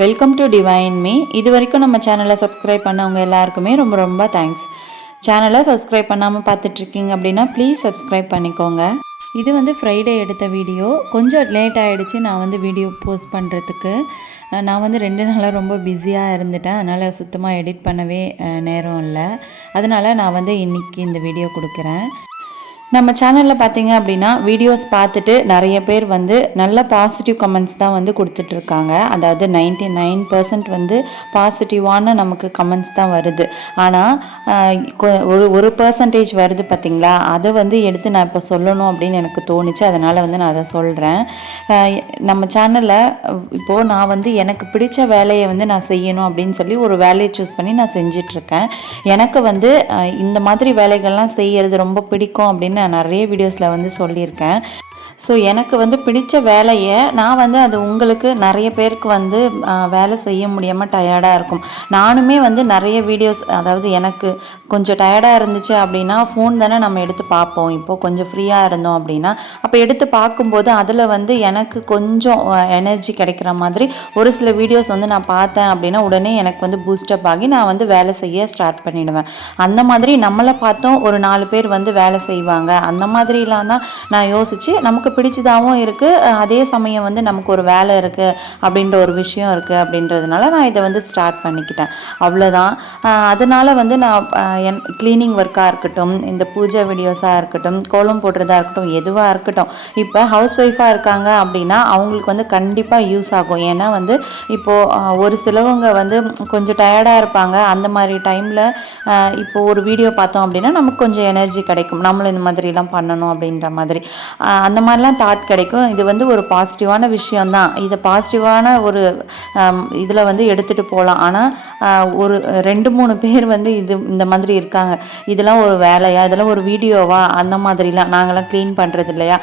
Welcome to divine me இது வரைக்கும் நம்ம சேனலை சப்ஸ்கிரைப் பண்ணவங்க எல்லாருக்குமே ரொம்ப ரொம்ப தேங்க்ஸ் சேனலை சப்ஸ்கிரைப் பண்ணாமல் பார்த்துட்ருக்கீங்க அப்படின்னா ப்ளீஸ் சப்ஸ்கிரைப் பண்ணிக்கோங்க. இது வந்து ஃப்ரைடே எடுத்த வீடியோ கொஞ்சம் லேட் ஆகிடுச்சு நான் வந்து வீடியோ போஸ்ட் பண்ணுறதுக்கு நான் வந்து ரெண்டு நாளாக ரொம்ப பிஸியாக இருந்துட்டேன். அதனால் சுத்தமாக எடிட் பண்ணவே நேரம் இல்லை. அதனால் நான் வந்து இன்றைக்கி இந்த வீடியோ கொடுக்குறேன். நம்ம சேனலில் பார்த்தீங்க அப்படின்னா வீடியோஸ் பார்த்துட்டு நிறைய பேர் வந்து நல்ல பாசிட்டிவ் கமெண்ட்ஸ் தான் வந்து கொடுத்துட்ருக்காங்க. அதாவது 99% நைன் பர்சன்ட் வந்து பாசிட்டிவான நமக்கு கமெண்ட்ஸ் தான் வருது. ஆனால் ஒரு ஒரு பர்சன்டேஜ் வருது பார்த்தீங்களா அதை வந்து எடுத்து நான் இப்போ சொல்லணும் அப்படின்னு எனக்கு தோணுச்சு. அதனால் வந்து நான் அதை சொல்கிறேன் நம்ம சேனலில் இப்போது நான் வந்து எனக்கு பிடிச்ச வேலையை வந்து நான் செய்யணும் அப்படின்னு சொல்லி ஒரு வேலையை சூஸ் பண்ணி நான் செஞ்சிட்ருக்கேன். எனக்கு வந்து இந்த மாதிரி வேலைகள்லாம் செய்கிறது ரொம்ப பிடிக்கும் அப்படின்னு நான் நிறைய வீடியோஸில் வந்து சொல்லியிருக்கேன். ஸோ எனக்கு வந்து பிடிச்ச வேலையை நான் வந்து அது உங்களுக்கு நிறைய பேருக்கு வந்து வேலை செய்ய முடியாமல் டயர்டாக இருக்கும். நானுமே வந்து நிறைய வீடியோஸ் அதாவது எனக்கு கொஞ்சம் டயர்டாக இருந்துச்சு அப்படின்னா ஃபோன் தானே நம்ம எடுத்து பார்ப்போம். இப்போது கொஞ்சம் ஃப்ரீயாக இருந்தோம் அப்படின்னா அப்போ எடுத்து பார்க்கும்போது அதில் வந்து எனக்கு கொஞ்சம் எனர்ஜி கிடைக்கிற மாதிரி ஒரு சில வீடியோஸ் வந்து நான் பார்த்தேன் அப்படின்னா உடனே எனக்கு வந்து பூஸ்டப் ஆகி நான் வந்து வேலை செய்ய ஸ்டார்ட் பண்ணிடுவேன். அந்த மாதிரி நம்மளை பார்த்தோம் ஒரு நாலு பேர் வந்து வேலை செய்வாங்க. அந்த மாதிரிலாம் தான் நான் யோசித்து நமக்கு பிடிச்சதாகவும் இருக்குது அதே சமயம் வந்து நமக்கு ஒரு வேலை இருக்குது அப்படின்ற ஒரு விஷயம் இருக்குது அப்படின்றதுனால நான் இதை வந்து ஸ்டார்ட் பண்ணிக்கிட்டேன். அவ்வளோதான் அதனால் வந்து நான் என் க்ளீனிங் ஒர்க்காக இருக்கட்டும் இந்த பூஜை வீடியோஸாக இருக்கட்டும் கோலம் போடுறதா இருக்கட்டும் எதுவாக இருக்கட்டும் இப்போ ஹவுஸ் ஒய்ஃபாக இருக்காங்க அப்படின்னா அவங்களுக்கு வந்து கண்டிப்பாக யூஸ் ஆகும். ஏன்னா வந்து இப்போது ஒரு சிலவங்க வந்து கொஞ்சம் டயர்டாக இருப்பாங்க. அந்த மாதிரி டைமில் இப்போ ஒரு வீடியோ பார்த்தோம் அப்படின்னா நமக்கு கொஞ்சம் எனர்ஜி கிடைக்கும். நம்மளும் இந்த மாதிரிலாம் பண்ணணும் அப்படின்ற மாதிரி. அந்த மாதிரி மாதிரிலாம் தாட் கிடைக்கும். இது வந்து ஒரு பாசிட்டிவான விஷயம்தான். இதை பாசிட்டிவான ஒரு இதில் வந்து எடுத்துகிட்டு போகலாம். ஆனால் ஒரு ரெண்டு மூணு பேர் வந்து இது இந்த மாதிரி இருக்காங்க. இதெல்லாம் ஒரு வேலையா? இதெல்லாம் ஒரு வீடியோவா? அந்த மாதிரிலாம் நாங்களாம் க்ளீன் பண்ணுறது இல்லையா?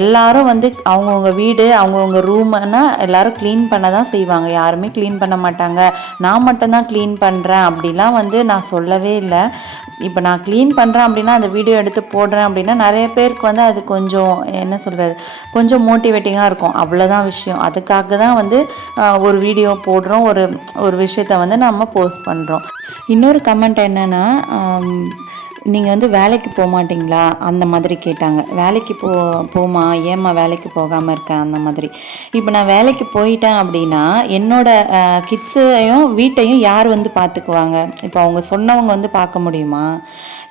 எல்லாரும் வந்து அவங்கவுங்க வீடு அவங்கவுங்க ரூம்னா எல்லாரும் க்ளீன் பண்ண தான் செய்வாங்க. யாருமே க்ளீன் பண்ண மாட்டாங்க. நான் மட்டும்தான் க்ளீன் பண்ணுறேன் அப்படிலாம் வந்து நான் சொல்லவே இல்லை. இப்போ நான் க்ளீன் பண்ணுறேன் அப்படின்னா அந்த வீடியோ எடுத்து போடுறேன் அப்படின்னா நிறைய பேருக்கு வந்து அது கொஞ்சம் என்ன சொல்கிறது கொஞ்சம் மோட்டிவேட்டிங்காக இருக்கும். அவ்வளோதான் விஷயம். அதுக்காக தான் வந்து ஒரு வீடியோ போடுறோம். ஒரு ஒரு விஷயத்த வந்து நம்ம போஸ்ட் பண்ணுறோம் இன்னொரு கமெண்ட் என்னென்னா நீங்கள் வந்து வேலைக்கு போக மாட்டிங்களா? அந்த மாதிரி கேட்டாங்க. வேலைக்கு போ போமா? ஏம்மா வேலைக்கு போகாமல் இருக்கேன் அந்த மாதிரி. இப்போ நான் வேலைக்கு போயிட்டேன் அப்படின்னா என்னோட கிட்ஸையும் வீட்டையும் யார் வந்து பார்த்துக்குவாங்க இப்போ அவங்க சொன்னவங்க வந்து பார்க்க முடியுமா?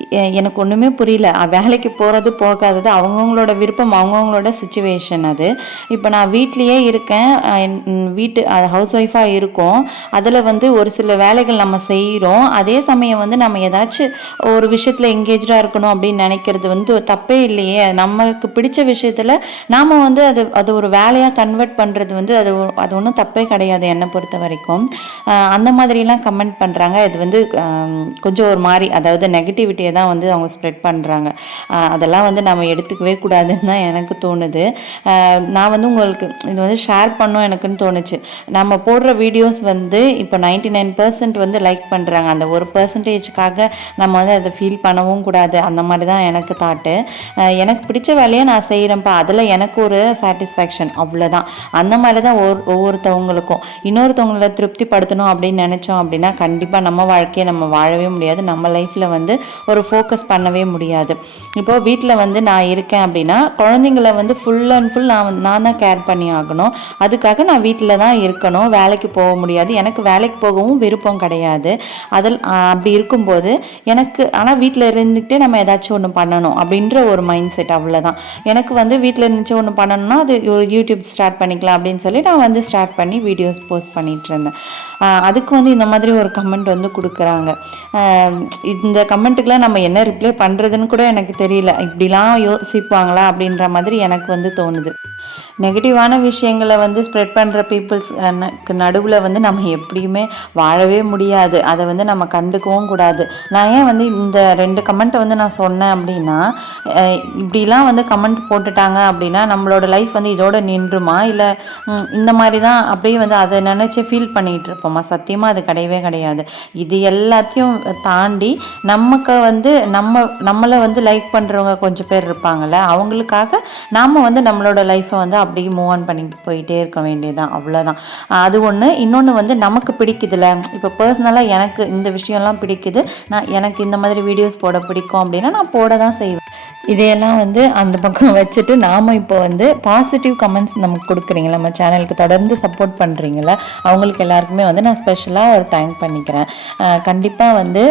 எனக்கு ஒன்றுமே புரியல. வேலைக்கு போகிறது போகாதது அவங்கவுங்களோட விருப்பம் அவங்கவுங்களோட சுச்சுவேஷன் அது. இப்போ நான் வீட்லேயே இருக்கேன். என்- வீட்டு ஹவுஸ் ஒய்ஃபாக இருக்கோம். அதில் வந்து ஒரு சில வேலைகள் நம்ம செய்கிறோம் அதே சமயம் வந்து நம்ம ஏதாச்சும் ஒரு விஷயத்தில் எங்கேஜாக இருக்கணும் அப்படின்னு நினைக்கிறது வந்து ஒரு தப்பே இல்லையே. நமக்கு பிடிச்ச விஷயத்தில் நாம் வந்து அது அது ஒரு வேலையாக கன்வெர்ட் பண்ணுறது வந்து அது அது ஒன்றும் தப்பே கிடையாது என்னை பொறுத்த வரைக்கும். அந்த மாதிரிலாம் கமெண்ட் பண்ணுறாங்க இது வந்து கொஞ்சம் ஒரு மாதிரி அதாவது நெகட்டிவிட்டி நெகட்டிவிட்டியை தான் வந்து அவங்க ஸ்ப்ரெட் பண்ணுறாங்க அதெல்லாம் வந்து நம்ம எடுத்துக்கவே கூடாதுன்னு தான் எனக்கு தோணுது. நான் வந்து உங்களுக்கு இது வந்து ஷேர் பண்ணோம் எனக்குன்னு தோணுச்சு. நம்ம போடுற வீடியோஸ் வந்து இப்போ நைன்டி நைன் பர்சன்ட் வந்து லைக் பண்ணுறாங்க அந்த ஒரு பர்சன்டேஜ்க்காக நம்ம வந்து அதை ஃபீல் பண்ணவும் கூடாது. அந்த மாதிரி தான் எனக்கு தாட்டு எனக்கு பிடிச்ச வேலையை நான் செய்கிறேன்ப்பா அதில் எனக்கு ஒரு சாட்டிஸ்ஃபேக்ஷன் அவ்வளோதான் அந்த மாதிரி தான் ஒவ்வொரு ஒவ்வொருத்தவங்களுக்கும். இன்னொருத்தவங்கள திருப்திப்படுத்தணும் அப்படின்னு நினச்சோம் அப்படின்னா கண்டிப்பாக நம்ம வாழ்க்கையை நம்ம வாழவே முடியாது. நம்ம லைஃப்பில் வந்து ஒரு ஃபோக்கஸ் பண்ணவே முடியாது. இப்போது வீட்டில் வந்து நான் இருக்கேன் அப்படின்னா குழந்தைங்கள வந்து ஃபுல் அண்ட் ஃபுல் நான் வந்து- நான் தான் கேர் பண்ணி ஆகணும். அதுக்காக நான் வீட்டில் தான் இருக்கணும். வேலைக்கு போக முடியாது. எனக்கு வேலைக்கு போகவும் விருப்பம் கிடையாது. அதில் அப்படி இருக்கும்போது எனக்கு ஆனால் வீட்டில் இருந்துக்கிட்டே நம்ம ஏதாச்சும் ஒன்று பண்ணணும் அப்படின்ற ஒரு மைண்ட் செட் அவ்வளோதான் எனக்கு வந்து வீட்டில் இருந்துச்சு ஒன்று பண்ணணும்னா அது ஒரு யூடியூப் ஸ்டார்ட் பண்ணிக்கலாம் அப்படின்னு சொல்லி நான் வந்து ஸ்டார்ட் பண்ணி வீடியோஸ் போஸ்ட் பண்ணிகிட்டு இருந்தேன். அதுக்கு வந்து இந்த மாதிரி ஒரு கமெண்ட் வந்து கொடுக்குறாங்க. இந்த கமெண்ட்டுக்கெலாம் நம்ம என்ன ரிப்ளை பண்ணுறதுன்னு கூட எனக்கு தெரியல. இப்படிலாம் யோசிப்பாங்களா அப்படின்ற மாதிரி எனக்கு வந்து தோணுது. நெகட்டிவான விஷயங்களை வந்து ஸ்ப்ரெட் பண்ணுற பீப்புள்ஸ்க்கு நடுவில் வந்து நம்ம எப்படியுமே வாழவே முடியாது. அதை வந்து நம்ம கண்டுக்கவும் கூடாது. நான் ஏன் வந்து இந்த ரெண்டு கமெண்ட்டை வந்து நான் சொன்னேன் அப்படின்னா இப்படிலாம் வந்து கமெண்ட் போட்டுட்டாங்க அப்படின்னா நம்மளோட லைஃப் வந்து இதோட நின்றுமா? இல்லை இந்த மாதிரி தான் அப்படியே வந்து அதை நினச்சி ஃபீல் பண்ணிகிட்டு இருப்போமா? சத்தியமாக அது கிடையவே கிடையாது. இது எல்லாத்தையும் தாண்டி நமக்கு வந்து நம்ம நம்மளை வந்து லைக் பண்ணுறவங்க கொஞ்சம் பேர் இருப்பாங்கல்ல அவங்களுக்காக நாம் வந்து நம்மளோட லைஃப்பை வந்து அப்படியே மூவ் ஆன் பண்ணிட்டு போயிட்டே இருக்க வேண்டியதுதான் அவ்வளோதான் அது ஒன்று இன்னொன்று வந்து நமக்கு பிடிக்குதுல்ல இப்போ பர்சனலாக எனக்கு இந்த விஷயம்லாம் பிடிக்குது. நான் எனக்கு இந்த மாதிரி வீடியோஸ் போட பிடிக்கும் அப்படின்னா நான் போட தான் செய்வேன். இதையெல்லாம் வந்து அந்த பக்கம் வச்சுட்டு நாம் இப்போ வந்து பாசிட்டிவ் கமெண்ட்ஸ் நமக்கு கொடுக்குறீங்களா நம்ம சேனலுக்கு தொடர்ந்து சப்போர்ட் பண்ணுறீங்களா அவங்களுக்கு எல்லாருக்குமே வந்து நான் ஸ்பெஷலாக ஒரு தேங்க் பண்ணிக்கிறேன். கண்டிப்பாக வந்து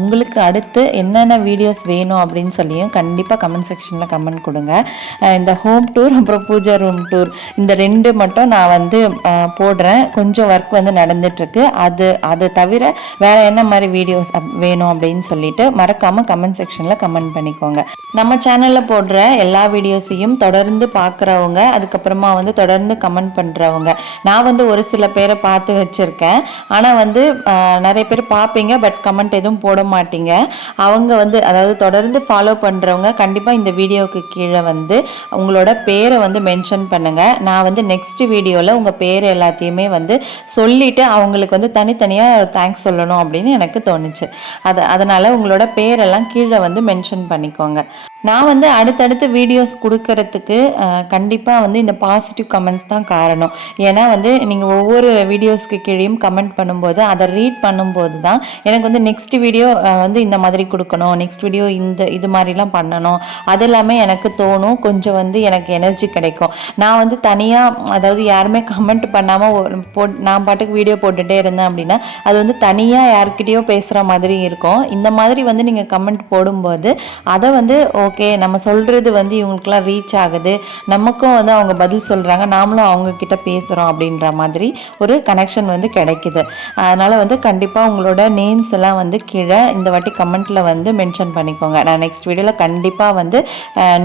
உங்களுக்கு அடுத்து என்னென்ன வீடியோஸ் வேணும் அப்படின்னு சொல்லியும் கண்டிப்பாக கமெண்ட் செக்ஷனில் கமெண்ட் கொடுங்க. இந்த ஹோம் டூர் அப்புறம் பூஜை ரூம் டூர் இந்த ரெண்டு மட்டும் நான் வந்து போடுறேன். கொஞ்சம் ஒர்க் வந்து நடந்துட்டுருக்கு. அது அது தவிர வேறு என்ன மாதிரி வீடியோஸ் வேணும் அப்படின்னு சொல்லிட்டு மறக்காமல் கமெண்ட் செக்ஷனில் கமெண்ட் பண்ணிக்கோங்க. நம்ம சேனலில் போடுற எல்லா வீடியோஸையும் தொடர்ந்து பார்க்குறவங்க அதுக்கப்புறமா வந்து தொடர்ந்து கமெண்ட் பண்ணுறவங்க நான் வந்து ஒரு சில பேரை பார்த்து வச்சுருக்கேன். ஆனால் வந்து நிறைய பேர் பார்ப்பீங்க பட் கமெண்ட் எதுவும் போட மாட்டீங்க. அவங்க வந்து அதாவது தொடர்ந்து ஃபாலோ பண்ணுறவங்க கண்டிப்பாக இந்த வீடியோவுக்கு கீழே வந்து உங்களோட பேரை வந்து மென்ஷன் பண்ணுங்கள் நான் வந்து நெக்ஸ்ட் வீடியோவில் உங்கள் பேர் எல்லாத்தையுமே வந்து சொல்லிவிட்டு அவங்களுக்கு வந்து தனித்தனியாக தேங்க்ஸ் சொல்லணும் அப்படின்னு எனக்கு தோணுச்சு. அது அதனால் உங்களோட பேரெல்லாம் கீழே வந்து மென்ஷன் பண்ணிக்கோங்க. நான் வந்து அடுத்தடுத்து வீடியோஸ் கொடுக்கறதுக்கு கண்டிப்பாக வந்து இந்த பாசிட்டிவ் கமெண்ட்ஸ் தான் காரணம். ஏன்னா வந்து நீங்கள் ஒவ்வொரு வீடியோஸ்க்கு கீழேயும் கமெண்ட் பண்ணும்போது அதை ரீட் பண்ணும்போது தான் எனக்கு வந்து நெக்ஸ்ட் வீடியோ வந்து இந்த மாதிரி கொடுக்கணும் நெக்ஸ்ட் வீடியோ இந்த இது மாதிரிலாம் பண்ணணும். அது எல்லாமே எனக்கு தோணும். கொஞ்சம் வந்து எனக்கு எனர்ஜி கிடைக்கும். நான் வந்து தனியாக அதாவது யாருமே கமெண்ட் பண்ணாமல் போ நான் பாட்டுக்கு வீடியோ போட்டுகிட்டே இருந்தேன் அப்படின்னா அது வந்து தனியாக யார்கிட்டயோ பேசுகிற மாதிரி இருக்கும். இந்த மாதிரி வந்து நீங்கள் கமெண்ட் போடும்போது அதை வந்து ஓகே ஓகே நம்ம சொல்கிறது வந்து இவங்களுக்குலாம் ரீச் ஆகுது. நமக்கும் வந்து அவங்க பதில் சொல்கிறாங்க நாமளும் அவங்கக்கிட்ட பேசுகிறோம் அப்படின்ற மாதிரி ஒரு கனெக்ஷன் வந்து கிடைக்குது. அதனால் வந்து கண்டிப்பாக உங்களோட நேம்ஸ் எல்லாம் வந்து கீழே இந்த வாட்டி கமெண்ட்டில் வந்து மென்ஷன் பண்ணிக்கோங்க. நான் நெக்ஸ்ட் வீடியோவில் கண்டிப்பாக வந்து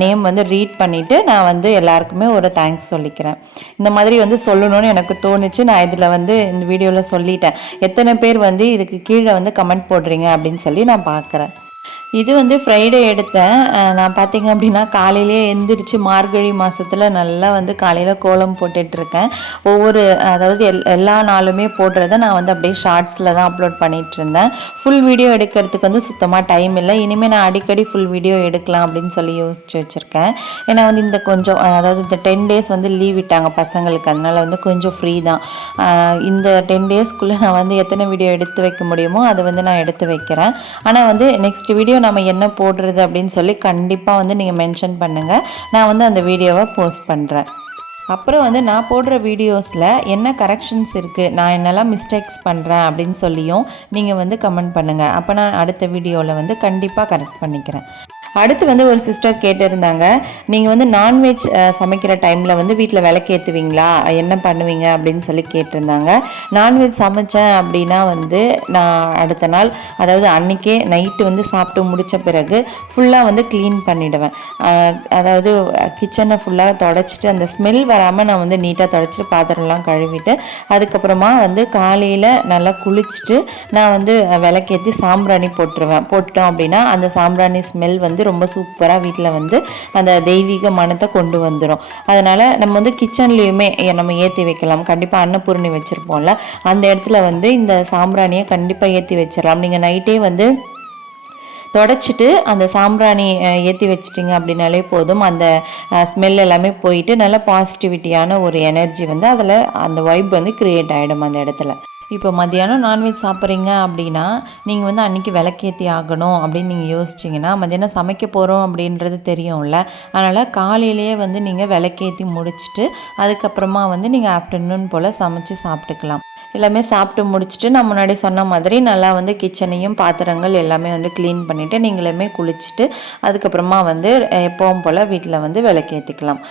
நேம் வந்து ரீட் பண்ணிவிட்டு நான் வந்து எல்லாருக்குமே ஒரு தேங்க்ஸ் சொல்லிக்கிறேன். இந்த மாதிரி வந்து சொல்லணும்னு எனக்கு தோணுச்சு. நான் இதில் வந்து இந்த வீடியோவில் சொல்லிட்டேன். எத்தனை பேர் வந்து இதுக்கு கீழே வந்து கமெண்ட் போடுறீங்க அப்படின்னு சொல்லி நான் பார்க்குறேன் இது வந்து ஃப்ரைடே எடுத்தேன். நான் பார்த்தீங்க அப்படின்னா காலையிலே எந்திரிச்சு மார்கழி மாதத்தில் நல்லா வந்து காலையில் கோலம் போட்டுட்ருக்கேன். ஒவ்வொரு அதாவது எல் எல்லா நாளுமே போடுறத நான் வந்து அப்படியே ஷார்ட்ஸில் தான் அப்லோட் பண்ணிகிட்டு இருந்தேன் ஃபுல் வீடியோ எடுக்கிறதுக்கு வந்து சுத்தமாக டைம் இல்லை. இனிமேல் நான் அடிக்கடி ஃபுல் வீடியோ எடுக்கலாம் அப்படின்னு சொல்லி யோசிச்சு வச்சுருக்கேன். ஏன்னா வந்து இந்த கொஞ்சம் அதாவது இந்த டென் டேஸ் வந்து லீவ் விட்டாங்க பசங்களுக்கு. அதனால வந்து கொஞ்சம் ஃப்ரீ தான். இந்த டென் டேஸ்க்குள்ளே நான் வந்து எத்தனை வீடியோ எடுத்து வைக்க முடியுமோ அதை வந்து நான் எடுத்து வைக்கிறேன். ஆனால் வந்து நெக்ஸ்ட் வீடியோ நம்ம என்ன போடுறது அப்படின்னு சொல்லி கண்டிப்பாக வந்து நீங்கள் மென்ஷன் பண்ணுங்கள் நான் வந்து அந்த வீடியோவை போஸ்ட் பண்ணுறேன் அப்புறம் வந்து நான் போடுற வீடியோஸில் என்ன கரெக்ஷன்ஸ் இருக்குது நான் என்னெல்லாம் மிஸ்டேக்ஸ் பண்ணுறேன் அப்படின்னு சொல்லியும் நீங்கள் வந்து கமெண்ட் பண்ணுங்கள் அப்போ நான் அடுத்த வீடியோவில் வந்து கண்டிப்பாக கரெக்ட் பண்ணிக்கிறேன். அடுத்து வந்து ஒரு சிஸ்டர் கேட்டிருந்தாங்க. நீங்கள் வந்து நான்வெஜ் சமைக்கிற டைமில் வந்து வீட்டில் விளக்கேற்றுவீங்களா என்ன பண்ணுவீங்க? அப்படின்னு சொல்லி கேட்டிருந்தாங்க. நான்வெஜ் சமைச்சேன் அப்படின்னா வந்து நான் அடுத்த நாள் அதாவது அன்றைக்கே நைட்டு வந்து சாப்பிட்டு முடித்த பிறகு ஃபுல்லாக வந்து க்ளீன் பண்ணிவிடுவேன் அதாவது கிச்சனை ஃபுல்லாக தொடச்சிட்டு அந்த ஸ்மெல் வராமல் நான் வந்து நீட்டாக தொடச்சிட்டு பாத்திரம்லாம் கழுவிட்டு அதுக்கப்புறமா வந்து காலையில் நல்லா குளிச்சுட்டு நான் வந்து விளக்கேற்றி சாம்பிராணி போட்டுருவேன். போட்டுட்டோம் அப்படின்னா அந்த சாம்பிராணி ஸ்மெல் வந்து ரொம்ப சூப்பராக வீட்டில் வந்து அந்த தெய்வீக மனத்தை கொண்டு வந்துடும் அதனால் நம்ம வந்து கிச்சன்லேயுமே நம்ம ஏற்றி வைக்கலாம். கண்டிப்பாக அன்னபூர்ணி வச்சுருப்போம்ல அந்த இடத்துல வந்து இந்த சாம்பிராணியை கண்டிப்பாக ஏற்றி வச்சிடலாம். நீங்கள் நைட்டே வந்து தொடச்சிட்டு அந்த சாம்பிராணி ஏற்றி வச்சிட்டிங்க அப்படின்னாலே போதும். அந்த ஸ்மெல் எல்லாமே போயிட்டு நல்ல பாசிட்டிவிட்டியான ஒரு எனர்ஜி வந்து அதில் அந்த வைப் வந்து க்ரியேட் ஆகிடும் அந்த இடத்துல. இப்போ மத்தியானம் நான்வெஜ் சாப்பிட்றீங்க அப்படின்னா நீங்கள் வந்து அன்றைக்கி விளக்கேற்றி ஆகணும் அப்படின்னு நீங்கள் யோசிச்சிங்கன்னா மத்தியானம் சமைக்க போகிறோம் அப்படின்றது தெரியும்ல. அதனால் காலையிலேயே வந்து நீங்கள் விளக்கேற்றி முடிச்சுட்டு அதுக்கப்புறமா வந்து நீங்கள் ஆஃப்டர்நூன் போல் சமைச்சு சாப்பிட்டுக்கலாம். எல்லாமே சாப்பிட்டு முடிச்சுட்டு நான் முன்னாடி சொன்ன மாதிரி நல்லா வந்து கிச்சனையும் பாத்திரங்கள் எல்லாமே வந்து க்ளீன் பண்ணிவிட்டு நீங்களுமே குளிச்சுட்டு அதுக்கப்புறமா வந்து எப்பவும் போல் வீட்டில் வந்து விளக்கேற்றிக்கலாம்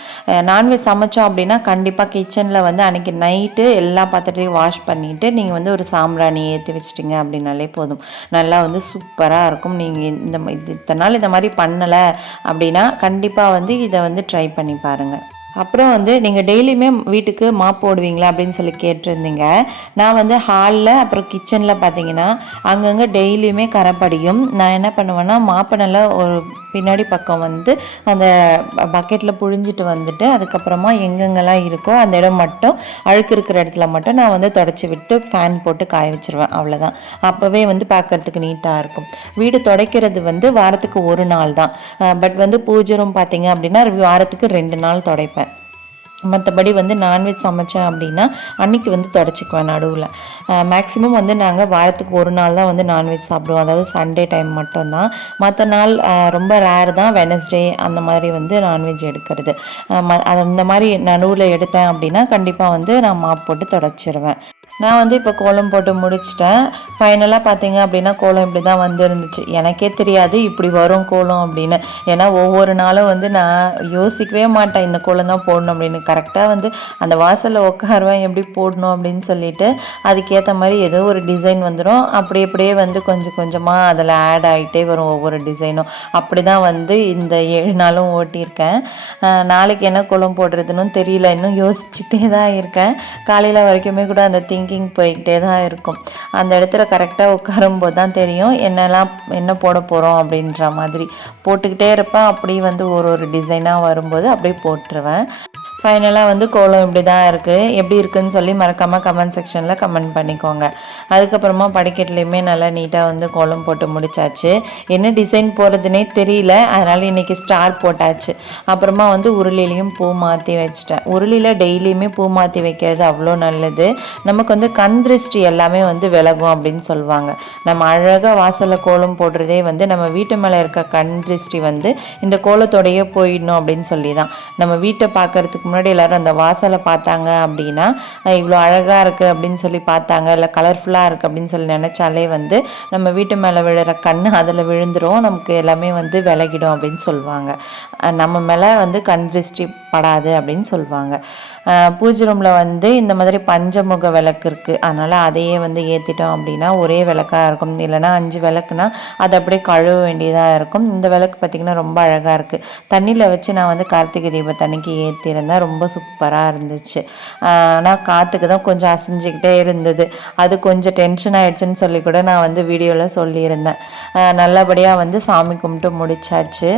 நான்வெஜ் சமைச்சோம் அப்படின்னா கண்டிப்பாக கிச்சனில் வந்து அன்றைக்கி நைட்டு எல்லா பாத்திரத்தையும் வாஷ் பண்ணிவிட்டு நீங்கள் வந்து ஒரு சாம்பிராணி ஏற்றி வச்சிட்டிங்க அப்படின்னாலே போதும். நல்லா வந்து சூப்பராக இருக்கும். நீங்கள் இந்த இது இத்தனை நாள் இந்த மாதிரி பண்ணலை அப்படின்னா கண்டிப்பாக வந்து இதை வந்து ட்ரை பண்ணி பாருங்கள் அப்புறம் வந்து நீங்கள் டெய்லியுமே வீட்டுக்கு மாப் போடுவீங்களா அப்படின்னு சொல்லி கேட்டிருந்தீங்க. நான் வந்து ஹாலில் அப்புறம் கிச்சனில் பார்த்தீங்கன்னா அங்கங்கே டெய்லியுமே கரைப்படியும். நான் என்ன பண்ணுவேன்னா மாப்பை நல்லா ஒரு பின்னாடி பக்கம் வந்து அந்த பக்கெட்டில் புழிஞ்சிட்டு வந்துட்டு அதுக்கப்புறமா எங்கெங்கெல்லாம் இருக்கோ அந்த இடம் மட்டும் அழுக்கு இருக்கிற இடத்துல மட்டும் நான் வந்து தொடச்சி விட்டு ஃபேன் போட்டு காய வச்சிருவேன். அவ்வளோதான் அப்போவே வந்து பார்க்கறதுக்கு நீட்டாக இருக்கும். வீடு துடைக்கிறது வந்து வாரத்துக்கு ஒரு நாள் தான். பட் வந்து பூஜை ரூம் பார்த்தீங்க அப்படின்னா வாரத்துக்கு ரெண்டு நாள் துடைப்பேன். மற்றபடி வந்து நான்வெஜ் சமைச்சேன் அப்படின்னா அன்னைக்கு வந்து தொடச்சிக்குவேன் நடுவில். மேக்ஸிமம் வந்து நாங்கள் வாரத்துக்கு ஒரு நாள் தான் வந்து நான்வெஜ் சாப்பிடுவோம். அதாவது சண்டே டைம் மட்டும்தான். மற்ற நாள் ரொம்ப ரேர் தான். வெனஸ்டே அந்த மாதிரி வந்து நான்வெஜ் எடுக்கிறது. அந்த மாதிரி நடுவில் எடுத்தேன் அப்படின்னா கண்டிப்பாக வந்து நான் மாப் போட்டு தொடச்சிருவேன். நான் வந்து இப்போ கோலம் போட்டு முடிச்சிட்டேன். ஃபைனலாக பார்த்தீங்க அப்படின்னா கோலம் இப்படி தான் வந்துருந்துச்சு. எனக்கே தெரியாது இப்படி வரும் கோலம் அப்படின்னு. ஏன்னா ஒவ்வொரு நாளும் வந்து நான் யோசிக்கவே மாட்டேன் இந்த கோலம் தான் போடணும் அப்படின்னு. கரெக்டாக வந்து அந்த வாசலில் உட்காருவேன் எப்படி போடணும் அப்படின்னு சொல்லிட்டு அதுக்கேற்ற மாதிரி ஏதோ ஒரு டிசைன் வந்துடும் அப்படி அப்படியே வந்து கொஞ்சம் கொஞ்சமாக அதில் ஆட் ஆகிட்டே வரும் ஒவ்வொரு டிசைனும் அப்படி தான் வந்து இந்த ஏழு நாளும் ஓட்டியிருக்கேன். நாளைக்கு என்ன கோலம் போடுறதுன்னு தெரியல. இன்னும் யோசிச்சுட்டே தான் இருக்கேன். காலையில் வரைக்குமே கூட அந்த திங் திங்கிங் போய்கிட்டே தான் இருக்கும். அந்த இடத்துல கரெக்டாக உட்காரும்போது தான் தெரியும் என்னெல்லாம் என்ன போட போகிறோம் அப்படின்ற மாதிரி. போட்டுக்கிட்டே இருப்பேன் அப்படியே வந்து ஒரு ஒரு டிசைனாக வரும்போது அப்படியே போட்டுருவேன். ஃபைனலாக வந்து கோலம் இப்படி தான் இருக்குது எப்படி இருக்குதுன்னு சொல்லி மறக்காமல் கமெண்ட் செக்ஷனில் கமெண்ட் பண்ணிக்கோங்க. அதுக்கப்புறமா படிக்கட்டுலேயுமே நல்லா நீட்டாக வந்து கோலம் போட்டு முடிச்சாச்சு. என்ன டிசைன் போகிறதுனே தெரியல. அதனால் இன்றைக்கி ஸ்டார் போட்டாச்சு. அப்புறமா வந்து உருளிலையும் பூ மாற்றி வச்சுட்டேன். உருளியில் டெய்லியுமே பூ மாற்றி வைக்கிறது அவ்வளோ நல்லது. நமக்கு வந்து கண் திருஷ்டி எல்லாமே வந்து விலகும் அப்படின்னு சொல்லுவாங்க. நம்ம அழகாக வாசலில் கோலம் போடுறதே வந்து நம்ம வீட்டு மேலே இருக்க கண் திருஷ்டி வந்து இந்த கோலத்தோடையே போயிடணும் அப்படின்னு சொல்லி தான் நம்ம வீட்டை பார்க்கறதுக்கு முன்னாடி எல்லாரும் அந்த வாசலை பார்த்தாங்க அப்படின்னா இவ்வளோ அழகாக இருக்குது அப்படின்னு சொல்லி பார்த்தாங்க. இல்லை கலர்ஃபுல்லாக இருக்குது அப்படின்னு சொல்லி நினச்சாலே வந்து நம்ம வீட்டு மேலே விழுற கண் அதில் விழுந்துடும் நமக்கு எல்லாமே வந்து விலகிடும் அப்படின்னு சொல்லுவாங்க. நம்ம மேலே வந்து கண் திருஷ்டி படாது அப்படின்னு சொல்லுவாங்க. பூஜை ரூமில் வந்து இந்த மாதிரி பஞ்சமுக விளக்கு இருக்குது அதனால் அதையே வந்து ஏற்றிட்டோம் அப்படின்னா ஒரே விளக்காக இருக்கும். இல்லைன்னா அஞ்சு விளக்குனா அதை அப்படியே கழுவ வேண்டியதாக இருக்கும். இந்த விளக்கு பார்த்திங்கன்னா ரொம்ப அழகாக இருக்குது தண்ணியில் வச்சு நான் வந்து கார்த்திகை தீபத்தன்னைக்கு ஏற்றிருந்தேன் ரொம்ப சூப்பராக இருந்துச்சு. ஆனால் காற்றுக்கு தான் கொஞ்சம் அசைஞ்சிக்கிட்டே இருந்தது. அது கொஞ்சம் டென்ஷன் ஆகிடுச்சுன்னு சொல்லி கூட நான் வந்து வீடியோவில் சொல்லியிருந்தேன். நல்லபடியாக வந்து சாமி கும்பிட்டு முடிச்சாச்சு.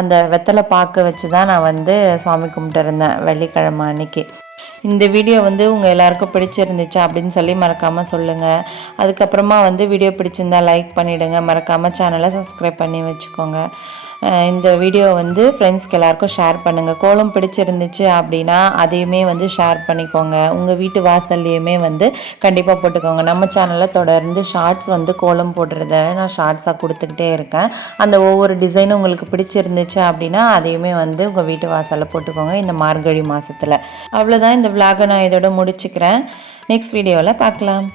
அந்த வெத்தலை பார்க்க வச்சு தான் நான் வந்து சாமி கும்பிட்டு இருந்தேன். வெள்ளிக்கிழமை அன்னைக்கு. இந்த வீடியோ வந்து உங்கள் எல்லாருக்கும் பிடிச்சிருந்துச்சா அப்படின்னு சொல்லி மறக்காமல் சொல்லுங்கள் அதுக்கப்புறமா வந்து வீடியோ பிடிச்சிருந்தா லைக் பண்ணிவிடுங்க மறக்காமல் சேனலை சப்ஸ்கிரைப் பண்ணி வச்சுக்கோங்க. இந்த வீடியோ வந்து ஃப்ரெண்ட்ஸ்க்கு எல்லாருக்கும் ஷேர் பண்ணுங்கள் கோலம் பிடிச்சிருந்துச்சு அப்படின்னா அதையுமே வந்து ஷேர் பண்ணிக்கோங்க. உங்கள் வீட்டு வாசல்லையுமே வந்து கண்டிப்பாக போட்டுக்கோங்க. நம்ம சேனலில் தொடர்ந்து ஷார்ட்ஸ் வந்து கோலம் போடுறத நான் ஷார்ட்ஸாக கொடுத்துக்கிட்டே இருக்கேன். அந்த ஒவ்வொரு டிசைனும் உங்களுக்கு பிடிச்சிருந்துச்சு அப்படின்னா அதையுமே வந்து உங்கள் வீட்டு வாசலில் போட்டுக்கோங்க. இந்த மார்கழி மாதத்தில் அவ்வளோதான் இந்த விலாகை நான் இதோட முடிச்சுக்கிறேன். நெக்ஸ்ட் வீடியோவில் பார்க்கலாம்.